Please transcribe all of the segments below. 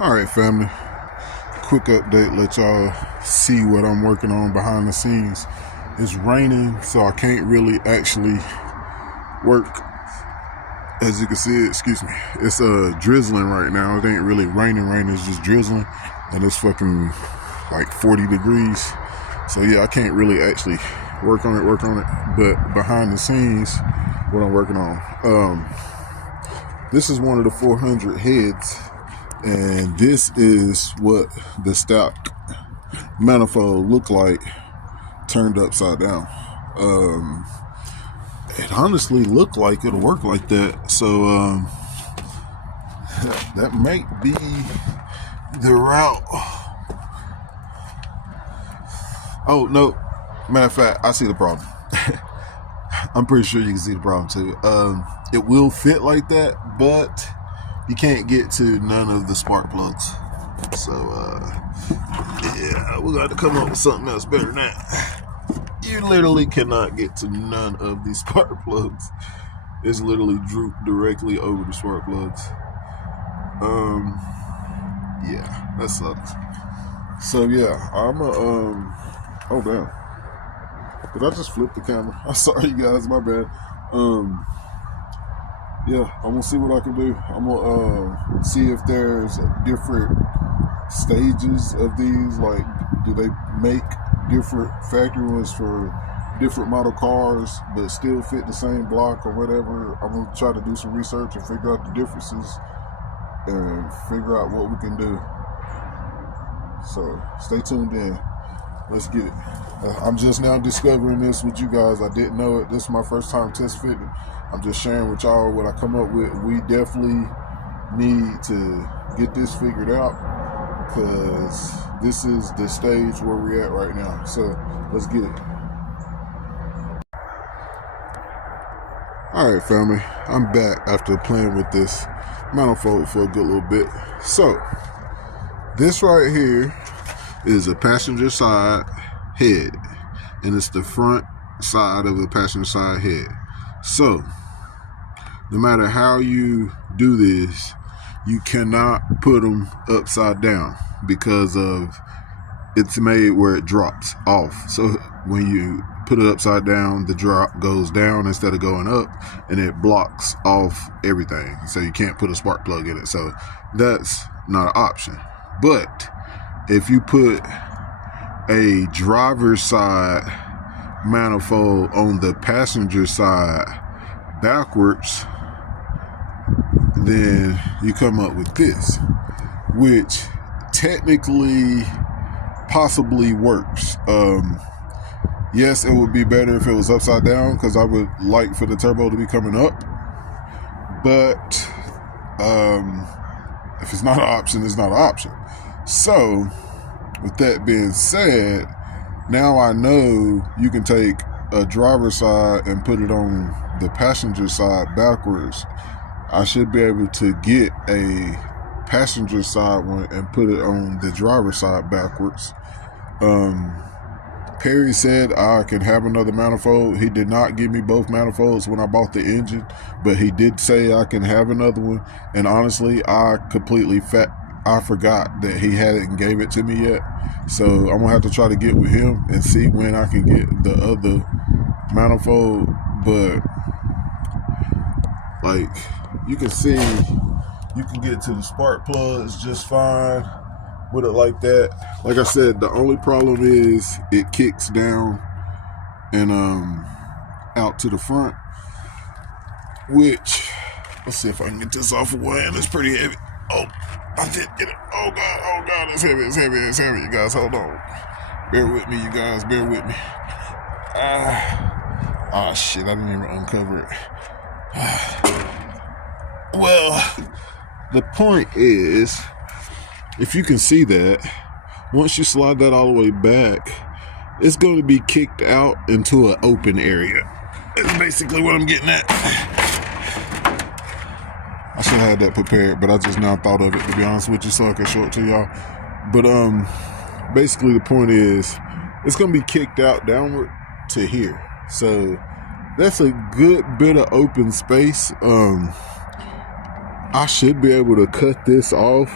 Alright, family, quick update, let y'all see what I'm working on behind the scenes. It's raining, so I can't really actually work. As you can see, excuse me, it's drizzling right now. It ain't really raining, it's just drizzling, and it's fucking like 40 degrees. So yeah, I can't really actually work on it, but behind the scenes, what I'm working on. This is one of the 400 heads. And this is what the stock manifold looked like turned upside down. It honestly looked like it'll work like that. So that might be the route. Oh no, matter of fact, I see the problem. I'm pretty sure you can see the problem too. It will fit like that, but you can't get to none of the spark plugs. So, yeah, we're going to come up with something else better than that. You literally cannot get to none of these spark plugs. It's literally drooped directly over the spark plugs. Yeah, that sucks. So, yeah, oh, damn. Did I just flip the camera? I'm sorry, you guys, my bad. Yeah, I'm gonna see what I can do. I'm gonna see if there's different stages of these. Like, do they make different factory ones for different model cars, but still fit the same block or whatever? I'm gonna try to do some research and figure out the differences and figure out what we can do. So stay tuned in. Let's get it. I'm just now discovering this with you guys. I didn't know it. This is my first time test fitting. I'm just sharing with y'all what I come up with. We definitely need to get this figured out because this is the stage where we're at right now. So let's get it. All right, family. I'm back after playing with this manifold for a good little bit. So this right here is a passenger side head, and it's the front side of the passenger side head. So no matter how you do this, you cannot put them upside down because of it's made where it drops off. So when you put it upside down, the drop goes down instead of going up, and it blocks off everything. So you can't put a spark plug in it. So that's not an option. But if you put a driver's side manifold on the passenger side backwards, then you come up with this, which technically possibly works. Yes, it would be better if it was upside down because I would like for the turbo to be coming up, but if it's not an option, it's not an option. So with that being said, now I know you can take a driver's side and put it on the passenger side backwards. I should be able to get a passenger side one and put it on the driver's side backwards. Perry said I can have another manifold. He did not give me both manifolds when I bought the engine, but he did say I can have another one. And honestly, I forgot that he hadn't gave it to me yet. So I'm gonna have to try to get with him and see when I can get the other manifold. But like you can see, you can get to the spark plugs just fine with it like that. Like I said, the only problem is it kicks down and out to the front, which, let's see if I can get this off of one hand. It's pretty heavy. Oh, I did get it. Oh God, it's heavy, you guys, hold on. Bear with me, you guys, bear with me. Oh shit, I didn't even uncover it. Well, the point is, if you can see that, once you slide that all the way back, it's going to be kicked out into an open area. That's basically what I'm getting at. I should have had that prepared, but I just now thought of it, to be honest with you, so I can show it to y'all. But basically the point is, it's going to be kicked out downward to here. So that's a good bit of open space. I should be able to cut this off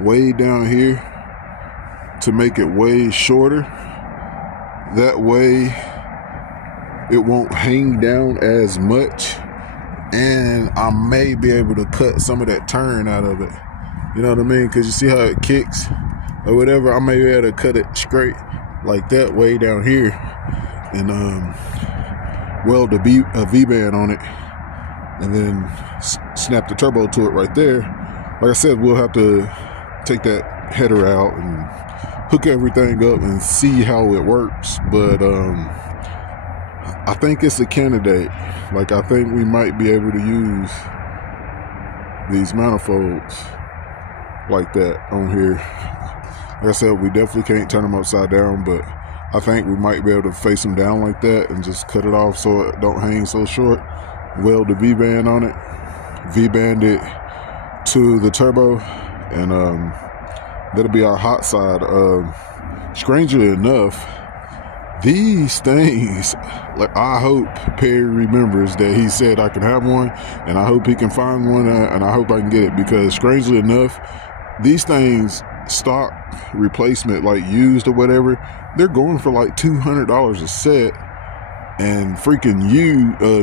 way down here to make it way shorter. That way it won't hang down as much, and I may be able to cut some of that turn out of it. You know what I mean? Because you see how it kicks or whatever. I may be able to cut it straight like that way down here and weld a V-band on it and then snap the turbo to it right there. Like I said, we'll have to take that header out and hook everything up and see how it works. But I think it's a candidate. Like, I think we might be able to use these manifolds like that on here. Like I said, we definitely can't turn them upside down, but I think we might be able to face them down like that and just cut it off so it don't hang so short. Weld the V-band on it, V-band it to the turbo, and that'll be our hot side. Strangely enough, these things, like, I hope Perry remembers that he said I can have one, and I hope he can find one, and I hope I can get it, because strangely enough, these things, stock replacement, like used or whatever, they're going for like $200 a set, and freaking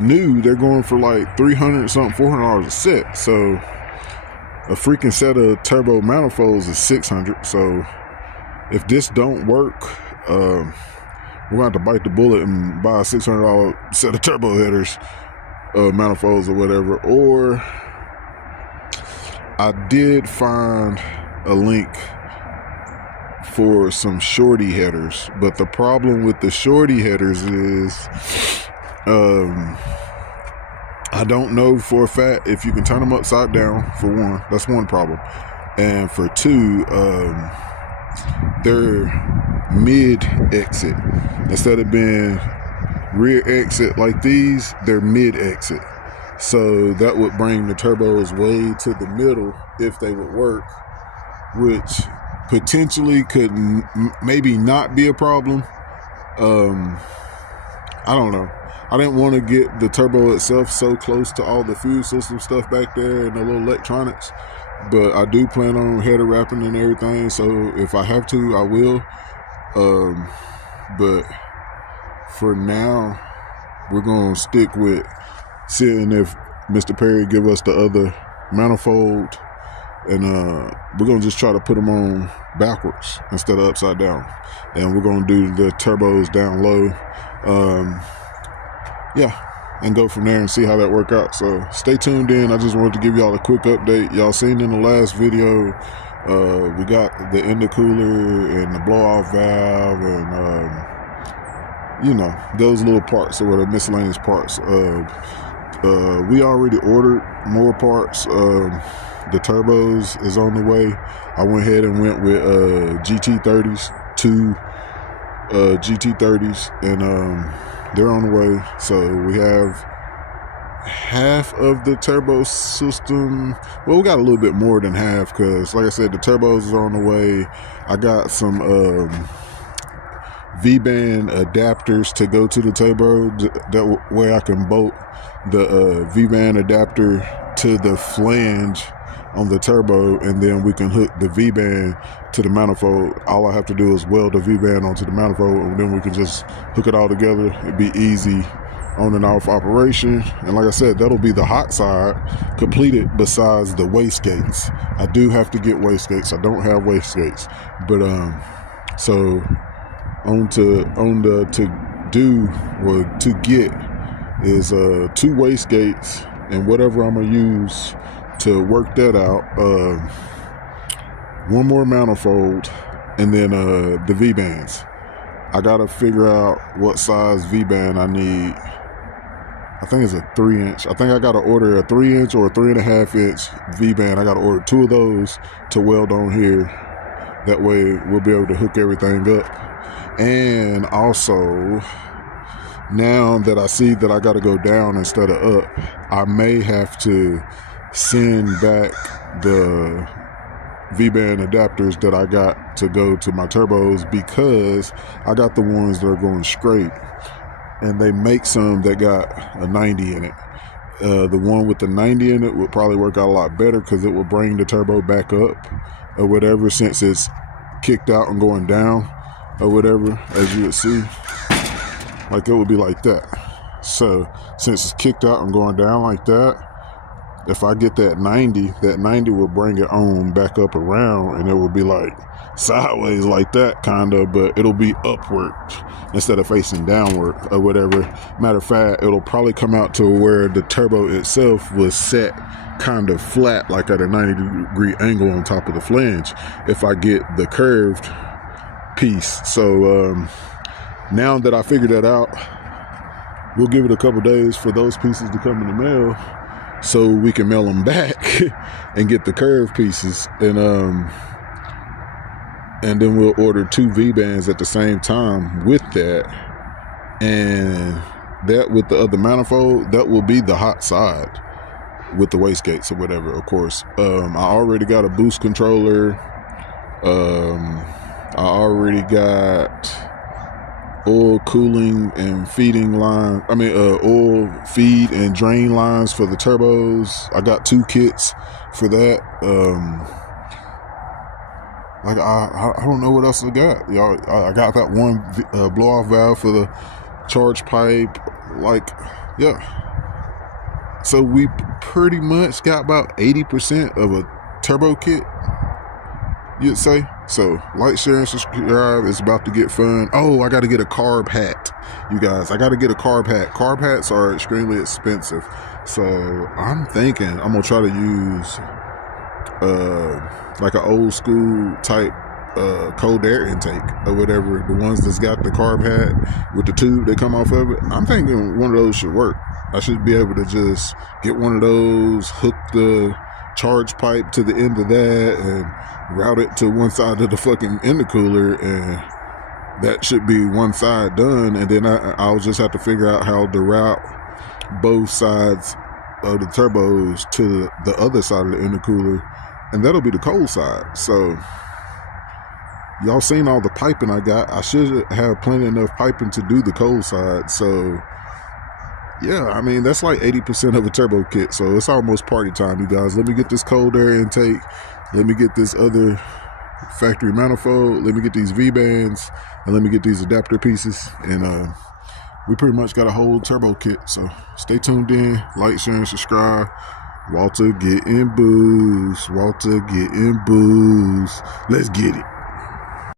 new, they're going for like $300 something, $400 a set. So a freaking set of turbo manifolds is $600. So if this don't work, we're gonna have to bite the bullet and buy a $600 set of turbo headers, manifolds or whatever. Or I did find a link for some shorty headers, but the problem with the shorty headers is I don't know for a fact if you can turn them upside down. For one, that's one problem, and for two, they're mid exit instead of being rear exit like these. They're mid exit, so that would bring the turbos way to the middle if they would work, which potentially could maybe not be a problem. I don't know. I didn't want to get the turbo itself so close to all the fuel system stuff back there and the little electronics, but I do plan on header wrapping and everything, so if I have to, I will. But for now, we're gonna stick with seeing if Mr. Perry give us the other manifold, and we're gonna just try to put them on backwards instead of upside down, and we're gonna do the turbos down low, and go from there and see how that work out. So stay tuned in. I just wanted to give y'all a quick update. Y'all seen in the last video, we got the intercooler and the blow off valve and those little parts or whatever, miscellaneous parts. We already ordered more parts. The turbos is on the way. I went ahead and went with GT30s, two GT30s, and they're on the way. So we have half of the turbo system. Well, we got a little bit more than half, because like I said, the turbos is on the way. I got some V-band adapters to go to the turbo. That way I can bolt the V-band adapter to the flange on the turbo, and then we can hook the V-band to the manifold. All I have to do is weld the V-band onto the manifold, and then we can just hook it all together. It'd be easy on and off operation. And like I said, that'll be the hot side completed, besides the wastegates. I do have to get wastegates. I don't have wastegates, but so to get is 2 wastegates and whatever I'm gonna use to work that out. 1 more manifold, and then the V-bands. I gotta figure out what size V-band I need I think it's a 3-inch. I think I got to order a 3-inch or a 3.5-inch V-band. I got to order 2 of those to weld on here. That way we'll be able to hook everything up. And also, now that I see that I got to go down instead of up, I may have to send back the V-band adapters that I got to go to my turbos, because I got the ones that are going straight, and they make some that got a 90 in it. The one with the 90 in it would probably work out a lot better, because it will bring the turbo back up or whatever, since it's kicked out and going down or whatever, as you would see. Like, it would be like that. So since it's kicked out and going down like that, if I get that 90 will bring it on back up around, and it will be like sideways like that, kind of, but it'll be upward instead of facing downward or whatever. Matter of fact, it'll probably come out to where the turbo itself was set kind of flat, like at a 90-degree angle on top of the flange, if I get the curved piece. So now that I figured that out, we'll give it a couple days for those pieces to come in the mail, so we can mail them back and get the curved pieces, and then we'll order 2 V-bands at the same time with that, and that with the other manifold, that will be the hot side with the wastegates or whatever, of course. I already got a boost controller. I already got oil cooling and feeding line. Oil feed and drain lines for the turbos. I got 2 kits for that. I don't know what else I got. Y'all, I got that one blow off valve for the charge pipe. Yeah. So we pretty much got about 80% of a turbo kit, you'd say. So like, share, and subscribe. It's about to get fun. Oh, I got to get a carb hat, you guys. I got to get a carb hat. Carb hats are extremely expensive, so I'm thinking I'm gonna try to use like an old school type cold air intake or whatever, the ones that's got the carb hat with the tube that come off of it. I'm thinking one of those should work. I should be able to just get one of those, hook the charge pipe to the end of that, and route it to one side of the fucking intercooler, and that should be one side done. And then I'll just have to figure out how to route both sides of the turbos to the other side of the intercooler, and that'll be the cold side. So y'all seen all the piping I got. I should have plenty enough piping to do the cold side. So yeah, I mean, that's like 80% of a turbo kit. So it's almost party time, you guys. Let me get this cold air intake. Let me get this other factory manifold. Let me get these V-bands, and let me get these adapter pieces. And we pretty much got a whole turbo kit. So stay tuned in. Like, share, and subscribe. Walter getting booze. Walter getting booze. Let's get it.